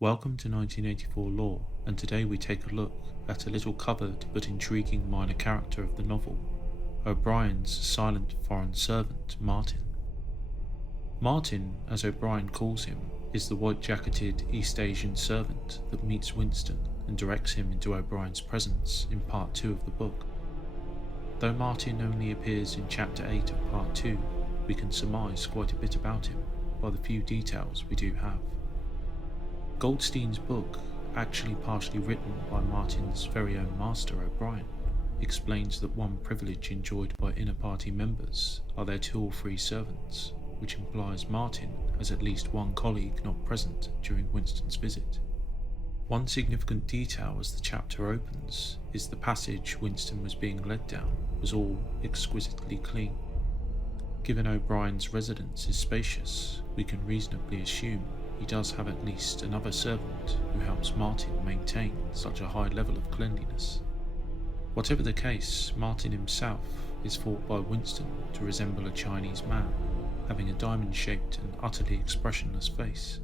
Welcome to 1984 Lore, and today we take a look at a little covered but intriguing minor character of the novel, O'Brien's silent foreign servant, Martin. Martin, as O'Brien calls him, is the white-jacketed East Asian servant that meets Winston and directs him into O'Brien's presence in Part 2 of the book. Though Martin only appears in Chapter 8 of Part 2, we can surmise quite a bit about him by the few details we do have. Goldstein's book, actually partially written by Martin's very own master O'Brien, explains that one privilege enjoyed by inner party members are their tool-free servants, which implies Martin has at least one colleague not present during Winston's visit. One significant detail as the chapter opens is the passage Winston was being led down was all exquisitely clean. Given O'Brien's residence is spacious, we can reasonably assume he does have at least another servant who helps Martin maintain such a high level of cleanliness. Whatever the case, Martin himself is thought by Winston to resemble a Chinese man, having a diamond-shaped and utterly expressionless face.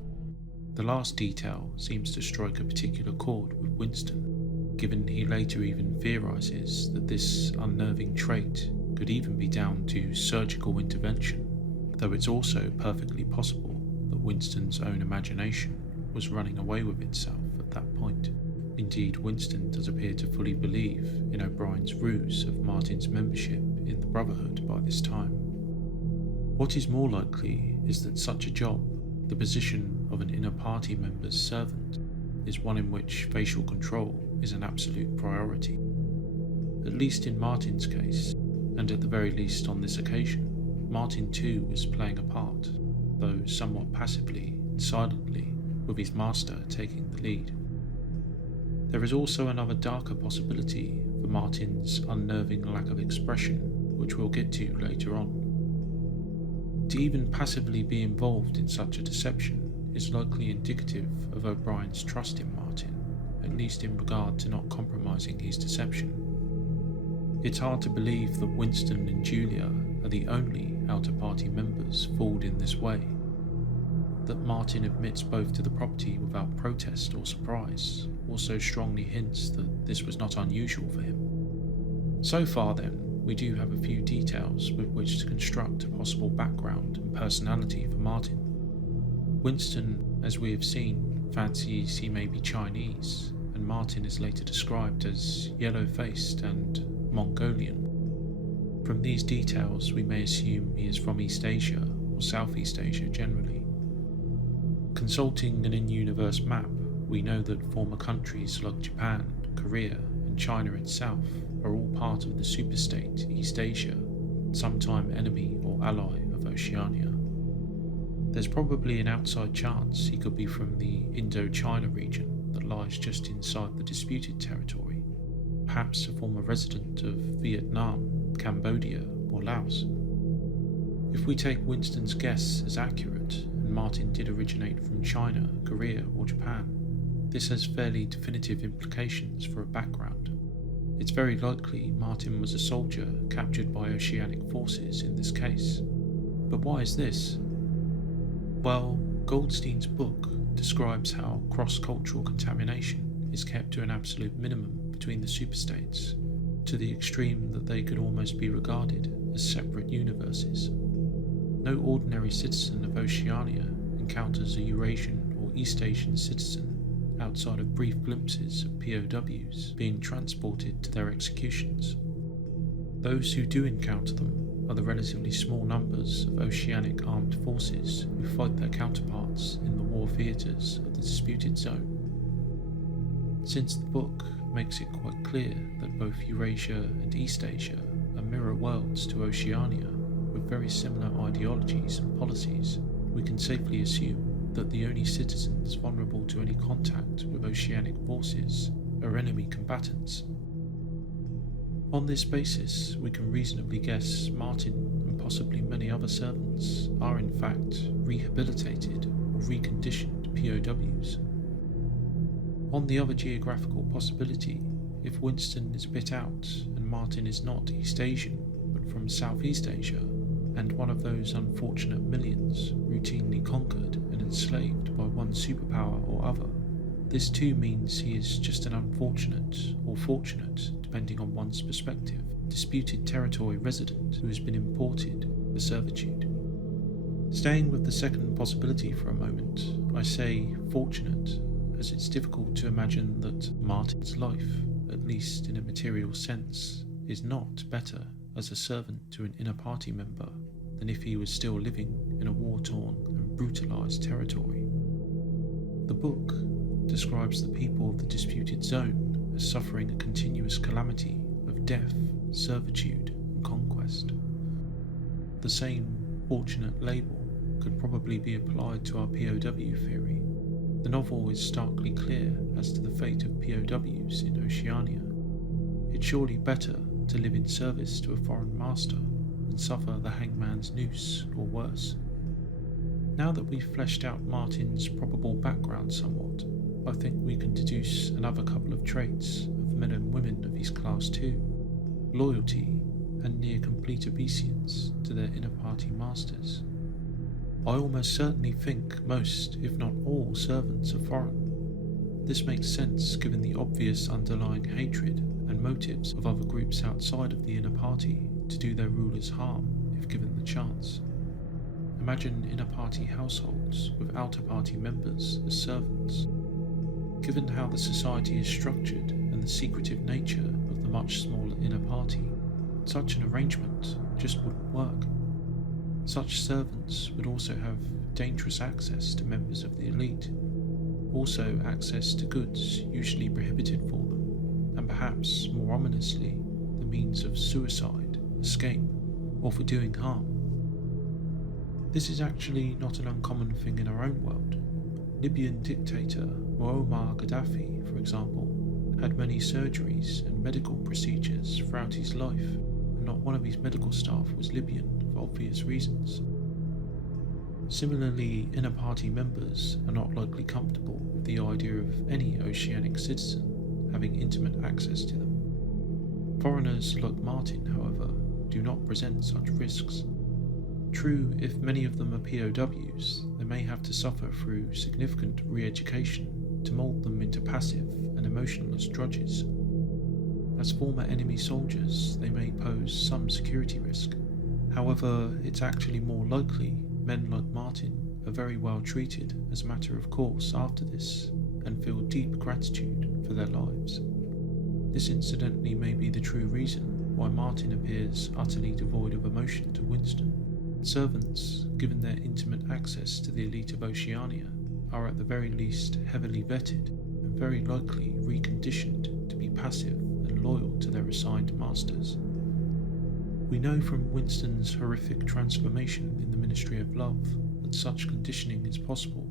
The last detail seems to strike a particular chord with Winston, given he later even theorizes that this unnerving trait could even be down to surgical intervention, though it's also perfectly possible that Winston's own imagination was running away with itself at that point. Indeed, Winston does appear to fully believe in O'Brien's ruse of Martin's membership in the Brotherhood by this time. What is more likely is that such a job, the position of an inner party member's servant, is one in which facial control is an absolute priority. At least in Martin's case, and at the very least on this occasion, Martin too was playing a part, though somewhat passively and silently, with his master taking the lead. There is also another darker possibility for Martin's unnerving lack of expression, which we'll get to later on. To even passively be involved in such a deception is likely indicative of O'Brien's trust in Martin, at least in regard to not compromising his deception. It's hard to believe that Winston and Julia are the only outer party members fooled in this way, that Martin admits both to the property without protest or surprise also strongly hints that this was not unusual for him. So far then, we do have a few details with which to construct a possible background and personality for Martin. Winston, as we have seen, fancies he may be Chinese, and Martin is later described as yellow-faced and Mongolian. From these details, we may assume he is from East Asia or Southeast Asia generally. Consulting an in-universe map, we know that former countries like Japan, Korea, and China itself are all part of the superstate East Asia, sometime enemy or ally of Oceania. There's probably an outside chance he could be from the Indo-China region that lies just inside the disputed territory, perhaps a former resident of Vietnam, Cambodia, or Laos. If we take Winston's guess as accurate, and Martin did originate from China, Korea, or Japan, this has fairly definitive implications for a background. It's very likely Martin was a soldier captured by Oceanic forces in this case. But why is this? Well, Goldstein's book describes how cross-cultural contamination is kept to an absolute minimum between the superstates, to the extreme that they could almost be regarded as separate universes. No ordinary citizen of Oceania encounters a Eurasian or East Asian citizen outside of brief glimpses of POWs being transported to their executions. Those who do encounter them are the relatively small numbers of Oceanic armed forces who fight their counterparts in the war theatres of the disputed zone. Since the book makes it quite clear that both Eurasia and East Asia are mirror worlds to Oceania with very similar ideologies and policies, we can safely assume that the only citizens vulnerable to any contact with Oceanic forces are enemy combatants. On this basis, we can reasonably guess Martin and possibly many other servants are in fact rehabilitated or reconditioned POWs. On the other geographical possibility, if Winston is a bit out and Martin is not East Asian but from Southeast Asia, and one of those unfortunate millions routinely conquered and enslaved by one superpower or other. This too means he is just an unfortunate, or fortunate, depending on one's perspective, disputed territory resident who has been imported for servitude. Staying with the second possibility for a moment, I say fortunate, as it's difficult to imagine that Martin's life, at least in a material sense, is not better as a servant to an inner party member than if he was still living in a war-torn and brutalised territory. The book describes the people of the disputed zone as suffering a continuous calamity of death, servitude and conquest. The same fortunate label could probably be applied to our POW theory. The novel is starkly clear as to the fate of POWs in Oceania. It's surely better to live in service to a foreign master than suffer the hangman's noose or worse. Now that we've fleshed out Martin's probable background somewhat, I think we can deduce another couple of traits of men and women of his class too: loyalty and near complete obeisance to their inner party masters. I almost certainly think most, if not all, servants are foreign. This makes sense given the obvious underlying hatred and motives of other groups outside of the inner party to do their rulers harm if given the chance. Imagine inner party households with outer party members as servants. Given how the society is structured and the secretive nature of the much smaller inner party, such an arrangement just wouldn't work. Such servants would also have dangerous access to members of the elite, also access to goods usually prohibited for them, and perhaps, more ominously, the means of suicide, escape, or for doing harm. This is actually not an uncommon thing in our own world. Libyan dictator Muammar Gaddafi, for example, had many surgeries and medical procedures throughout his life, and not one of his medical staff was Libyan for obvious reasons. Similarly, inner party members are not likely comfortable with the idea of any oceanic citizen having intimate access to them. Foreigners like Martin, however, do not present such risks. True, if many of them are POWs, they may have to suffer through significant re-education to mould them into passive and emotionless drudges. As former enemy soldiers, they may pose some security risk. However, it's actually more likely men like Martin are very well treated as a matter of course after this and feel deep gratitude for their lives. This incidentally may be the true reason why Martin appears utterly devoid of emotion to Winston. Servants, given their intimate access to the elite of Oceania, are at the very least heavily vetted and very likely reconditioned to be passive and loyal to their assigned masters. We know from Winston's horrific transformation in the Ministry of Love that such conditioning is possible.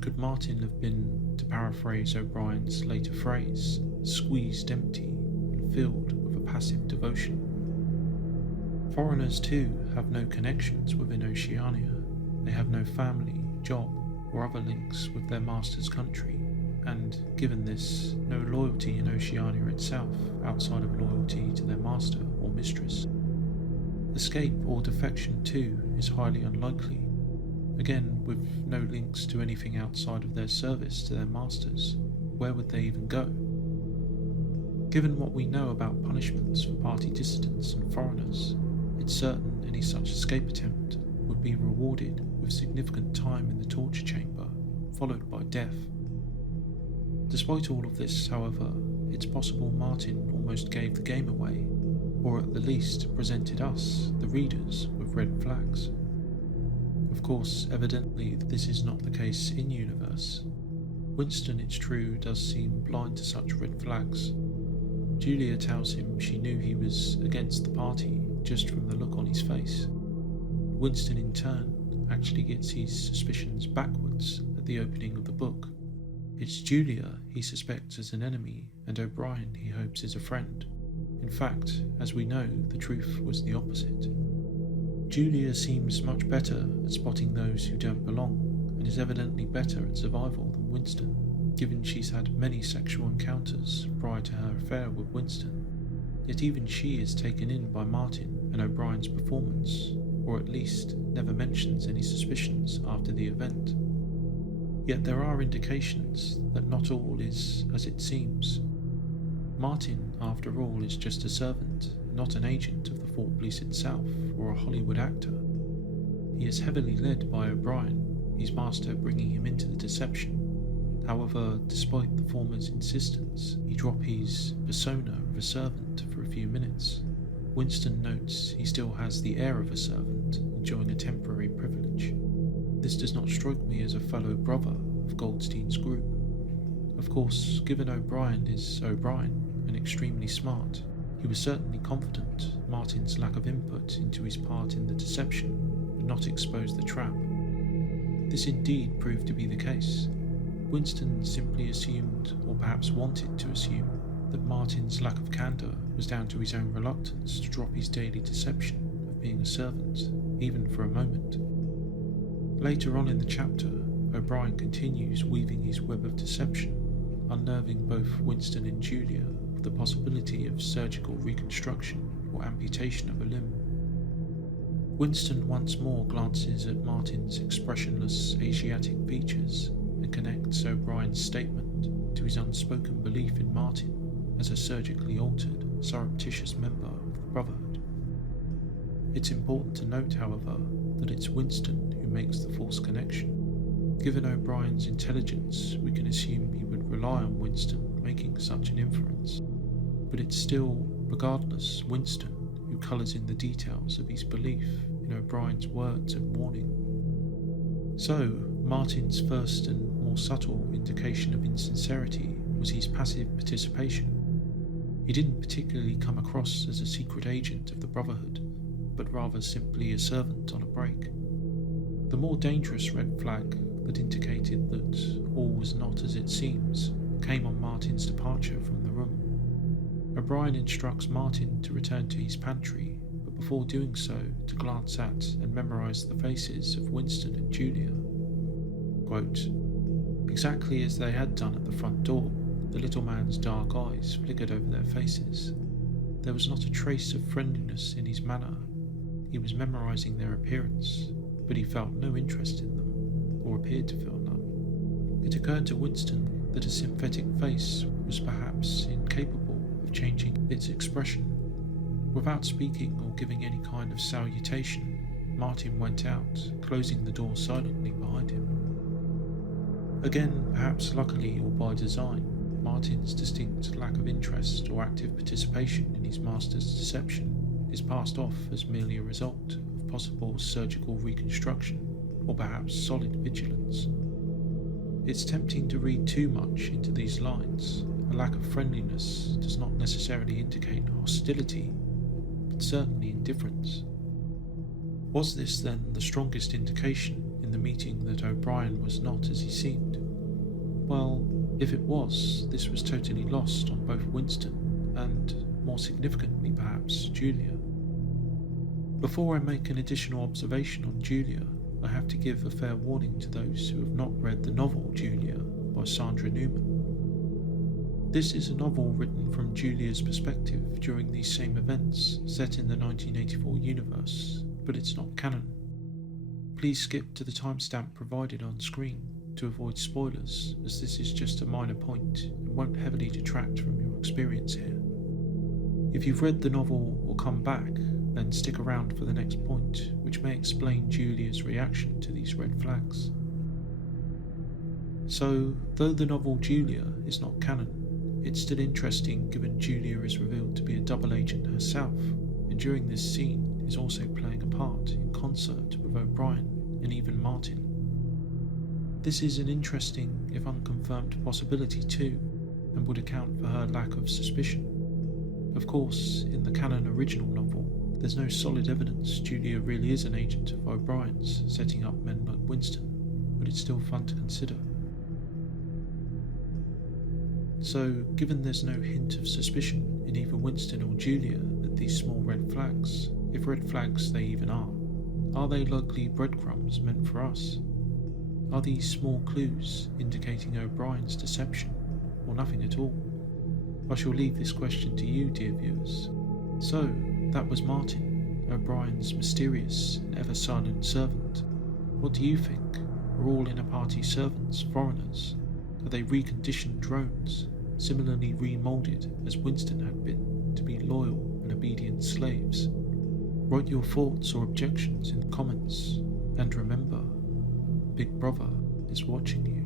Could Martin have been, to paraphrase O'Brien's later phrase, squeezed empty and filled with a passive devotion? Foreigners too have no connections within Oceania. They have no family, job, or other links with their master's country, and, given this, no loyalty in Oceania itself outside of loyalty to their master or mistress. Escape or defection too is highly unlikely, again with no links to anything outside of their service to their masters. Where would they even go? Given what we know about punishments for party dissidents and foreigners, it's certain any such escape attempt would be rewarded with significant time in the torture chamber, followed by death. Despite all of this, however, it's possible Martin almost gave the game away, or at the least presented us, the readers, with red flags. Of course, evidently this is not the case in universe. Winston, it's true, does seem blind to such red flags. Julia tells him she knew he was against the party just from the look on his face. Winston, in turn, actually gets his suspicions backwards at the opening of the book. It's Julia he suspects as an enemy, and O'Brien he hopes is a friend. In fact, as we know, the truth was the opposite. Julia seems much better at spotting those who don't belong, and is evidently better at survival than Winston, given she's had many sexual encounters prior to her affair with Winston. Yet even she is taken in by Martin and O'Brien's performance, or at least never mentions any suspicions after the event. Yet there are indications that not all is as it seems. Martin, after all, is just a servant, not an agent of the Fort Police itself or a Hollywood actor. He is heavily led by O'Brien, his master bringing him into the deception. However, despite the former's insistence, he drops his persona of a servant for a few minutes. Winston notes he still has the air of a servant, enjoying a temporary privilege. This does not strike me as a fellow brother of Goldstein's group. Of course, given O'Brien is O'Brien and extremely smart, he was certainly confident Martin's lack of input into his part in the deception would not expose the trap. This indeed proved to be the case. Winston simply assumed, or perhaps wanted to assume, that Martin's lack of candour was down to his own reluctance to drop his daily deception of being a servant, even for a moment. Later on in the chapter, O'Brien continues weaving his web of deception, unnerving both Winston and Julia with the possibility of surgical reconstruction or amputation of a limb. Winston once more glances at Martin's expressionless Asiatic features and connects O'Brien's statement to his unspoken belief in Martin as a surgically altered, surreptitious member of the Brotherhood. It's important to note, however, that it's Winston who makes the false connection. Given O'Brien's intelligence, we can assume he would rely on Winston making such an inference, but it's still, regardless, Winston who colours in the details of his belief in O'Brien's words and warning. So, Martin's first and more subtle indication of insincerity was his passive participation. He didn't particularly come across as a secret agent of the Brotherhood, but rather simply a servant on a break. The more dangerous red flag that indicated that all was not as it seems came on Martin's departure from the room. O'Brien instructs Martin to return to his pantry, but before doing so, to glance at and memorise the faces of Winston and Julia. Quote, exactly as they had done at the front door, the little man's dark eyes flickered over their faces. There was not a trace of friendliness in his manner. He was memorising their appearance, but he felt no interest in them, or appeared to feel none. It occurred to Winston that a synthetic face was perhaps incapable of changing its expression. Without speaking or giving any kind of salutation, Martin went out, closing the door silently behind him. Again, perhaps luckily or by design, Martin's distinct lack of interest or active participation in his master's deception is passed off as merely a result of possible surgical reconstruction or perhaps solid vigilance. It's tempting to read too much into these lines. A lack of friendliness does not necessarily indicate hostility, but certainly indifference. Was this then the strongest indication in the meeting that O'Brien was not as he seemed? Well, if it was, this was totally lost on both Winston and, more significantly perhaps, Julia. Before I make an additional observation on Julia, I have to give a fair warning to those who have not read the novel Julia by Sandra Newman. This is a novel written from Julia's perspective during these same events, set in the 1984 universe, but it's not canon. Please skip to the timestamp provided on screen to avoid spoilers, as this is just a minor point and won't heavily detract from your experience here. If you've read the novel or come back, then stick around for the next point, which may explain Julia's reaction to these red flags. So, though the novel Julia is not canon, it's still interesting given Julia is revealed to be a double agent herself, and during this scene is also playing a part in concert with O'Brien and even Martin. This is an interesting, if unconfirmed, possibility too, and would account for her lack of suspicion. Of course, in the canon original novel, there's no solid evidence Julia really is an agent of O'Brien's, setting up men like Winston, but it's still fun to consider. So, given there's no hint of suspicion in either Winston or Julia at these small red flags, if red flags they even are they likely breadcrumbs meant for us? Are these small clues indicating O'Brien's deception, or nothing at all? I shall leave this question to you, dear viewers. So, that was Martin, O'Brien's mysterious and ever-silent servant? What do you think? Are all inner-party servants foreigners? Are they reconditioned drones, similarly remoulded as Winston had been, to be loyal and obedient slaves? Write your thoughts or objections in the comments, and remember, Big Brother is watching you.